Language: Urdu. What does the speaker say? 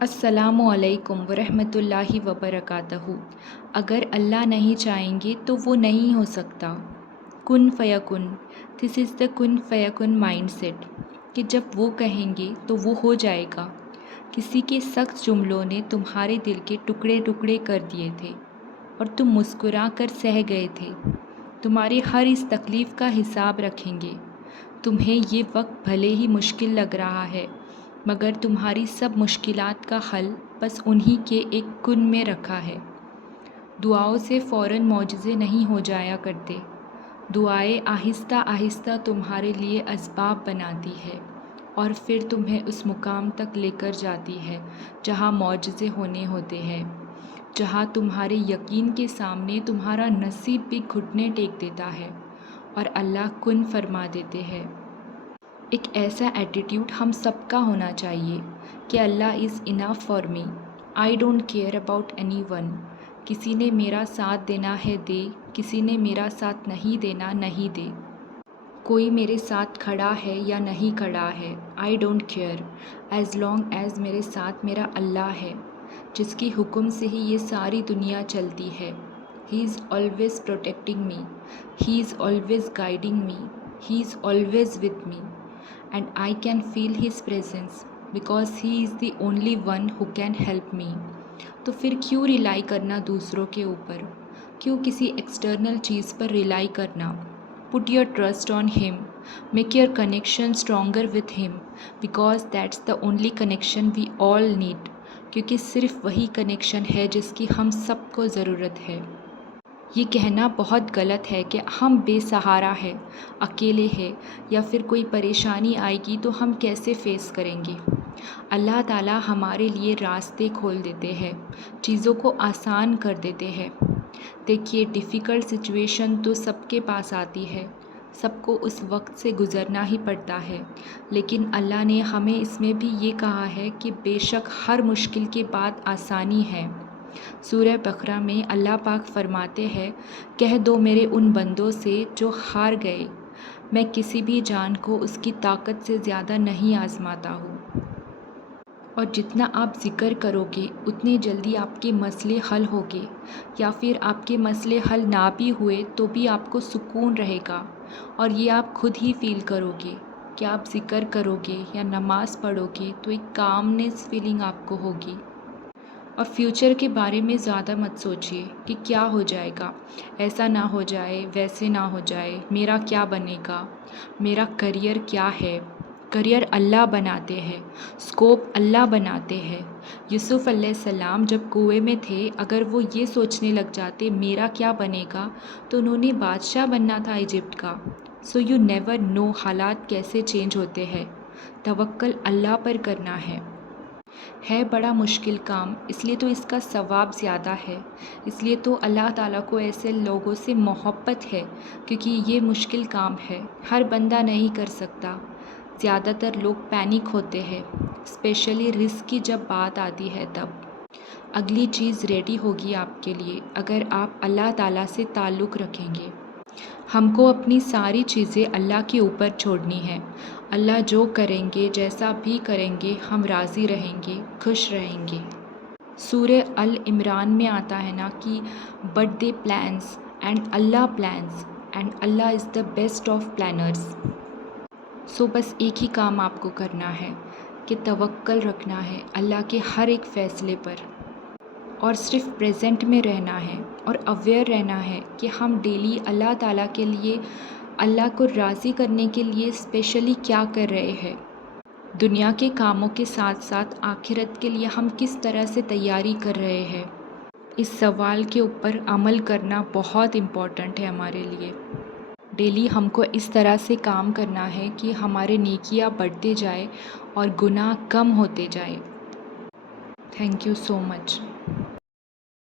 السلام علیکم ورحمۃ اللہ وبرکاتہ۔ اگر اللہ نہیں چاہیں گے تو وہ نہیں ہو سکتا۔ کن فیکن، دس از دا کن فیکن مائنڈ سیٹ کہ جب وہ کہیں گے تو وہ ہو جائے گا۔ کسی کے سخت جملوں نے تمہارے دل کے ٹکڑے ٹکڑے کر دیے تھے اور تم مسکرا کر سہ گئے تھے۔ تمہاری ہر اس تکلیف کا حساب رکھیں گے۔ تمہیں یہ وقت بھلے ہی مشکل لگ رہا ہے مگر تمہاری سب مشکلات کا حل بس انہی کے ایک کن میں رکھا ہے۔ دعاؤں سے فوراً معجزے نہیں ہو جایا کرتے۔ دعائیں آہستہ آہستہ تمہارے لیے اسباب بناتی ہے اور پھر تمہیں اس مقام تک لے کر جاتی ہے جہاں معجزے ہونے ہوتے ہیں، جہاں تمہارے یقین کے سامنے تمہارا نصیب بھی گھٹنے ٹیک دیتا ہے اور اللہ کن فرما دیتے ہیں۔ ایک ایسا ایٹیٹیوڈ ہم سب کا ہونا چاہیے کہ Allah is enough for me, I don't care about anyone. کسی نے میرا ساتھ دینا ہے دے، کسی نے میرا ساتھ نہیں دینا نہیں دے۔ کوئی میرے ساتھ کھڑا ہے یا نہیں کھڑا ہے، آئی don't care, as long as میرے ساتھ میرا اللہ ہے جس کی حکم سے ہی یہ ساری دنیا چلتی ہے۔ He is always protecting me, he is always guiding me, he is always with me and I can feel his presence because he is the only one who can help me۔ تو پھر کیوں ریلائی کرنا دوسروں کے اوپر؟ کیوں کسی ایکسٹرنل چیز پر ریلائی کرنا؟ Put your trust on him, make your connection stronger with him because that's the only connection we all need۔ کیونکہ صرف وہی کنیکشن ہے جس کی ہم سب کو ضرورت ہے۔ یہ کہنا بہت غلط ہے کہ ہم بے سہارا ہیں، اکیلے ہیں، یا پھر کوئی پریشانی آئے گی تو ہم کیسے فیس کریں گے۔ اللہ تعالیٰ ہمارے لیے راستے کھول دیتے ہیں، چیزوں کو آسان کر دیتے ہیں۔ دیکھیے، ڈیفیکلٹ سچویشن تو سب کے پاس آتی ہے، سب کو اس وقت سے گزرنا ہی پڑتا ہے، لیکن اللہ نے ہمیں اس میں بھی یہ کہا ہے کہ بے شک ہر مشکل کے بعد آسانی ہے۔ سورہ بقرہ میں اللہ پاک فرماتے ہیں، کہہ دو میرے ان بندوں سے جو ہار گئے، میں کسی بھی جان کو اس کی طاقت سے زیادہ نہیں آزماتا ہوں۔ اور جتنا آپ ذکر کرو گے اتنے جلدی آپ کے مسئلے حل ہوگے، یا پھر آپ کے مسئلے حل نہ بھی ہوئے تو بھی آپ کو سکون رہے گا، اور یہ آپ خود ہی فیل کرو گے کہ آپ ذکر کرو گے یا نماز پڑھو گے تو ایک کامنس فیلنگ آپ کو ہوگی۔ اور فیوچر کے بارے میں زیادہ مت سوچیے کہ کیا ہو جائے گا، ایسا نہ ہو جائے، ویسے نہ ہو جائے، میرا کیا بنے گا، میرا کریئر کیا ہے۔ کریئر اللہ بناتے ہیں، اسکوپ اللہ بناتے ہیں۔ یوسف علیہ السلام جب کنویں میں تھے، اگر وہ یہ سوچنے لگ جاتے میرا کیا بنے گا تو انہوں نے بادشاہ بننا تھا ایجپٹ کا۔ سو یو نیور نو حالات کیسے چینج ہوتے ہیں۔ توکل اللہ پر کرنا ہے بڑا مشکل کام، اس لیے تو اس کا ثواب زیادہ ہے، اس لیے تو اللہ تعالیٰ کو ایسے لوگوں سے محبت ہے، کیونکہ یہ مشکل کام ہے، ہر بندہ نہیں کر سکتا۔ زیادہ تر لوگ پینک ہوتے ہیں، اسپیشلی رزق کی جب بات آتی ہے تب۔ اگلی چیز ریڈی ہوگی آپ کے لیے اگر آپ اللہ تعالیٰ سے تعلق رکھیں گے۔ ہم کو اپنی ساری چیزیں اللہ کے اوپر چھوڑنی ہے۔ اللہ جو کریں گے، جیسا بھی کریں گے، ہم راضی رہیں گے، خوش رہیں گے۔ سورہ ال-عمران میں آتا ہے نا کہ but they plans and Allah plans and Allah is the best of planners. So بس ایک ہی کام آپ کو کرنا ہے کہ توکل رکھنا ہے اللہ کے ہر ایک فیصلے پر، اور صرف پریزنٹ میں رہنا ہے اور اویئر رہنا ہے کہ ہم ڈیلی اللہ تعالیٰ کے لیے، اللہ کو راضی کرنے کے لیے اسپیشلی کیا کر رہے ہیں۔ دنیا کے کاموں کے ساتھ ساتھ آخرت کے لیے ہم کس طرح سے تیاری کر رہے ہیں۔ اس سوال کے اوپر عمل کرنا بہت امپورٹنٹ ہے ہمارے لیے۔ ڈیلی ہم کو اس طرح سے کام کرنا ہے کہ ہمارے نیکیاں بڑھتے جائے اور گناہ کم ہوتے جائے۔ Thank you so much.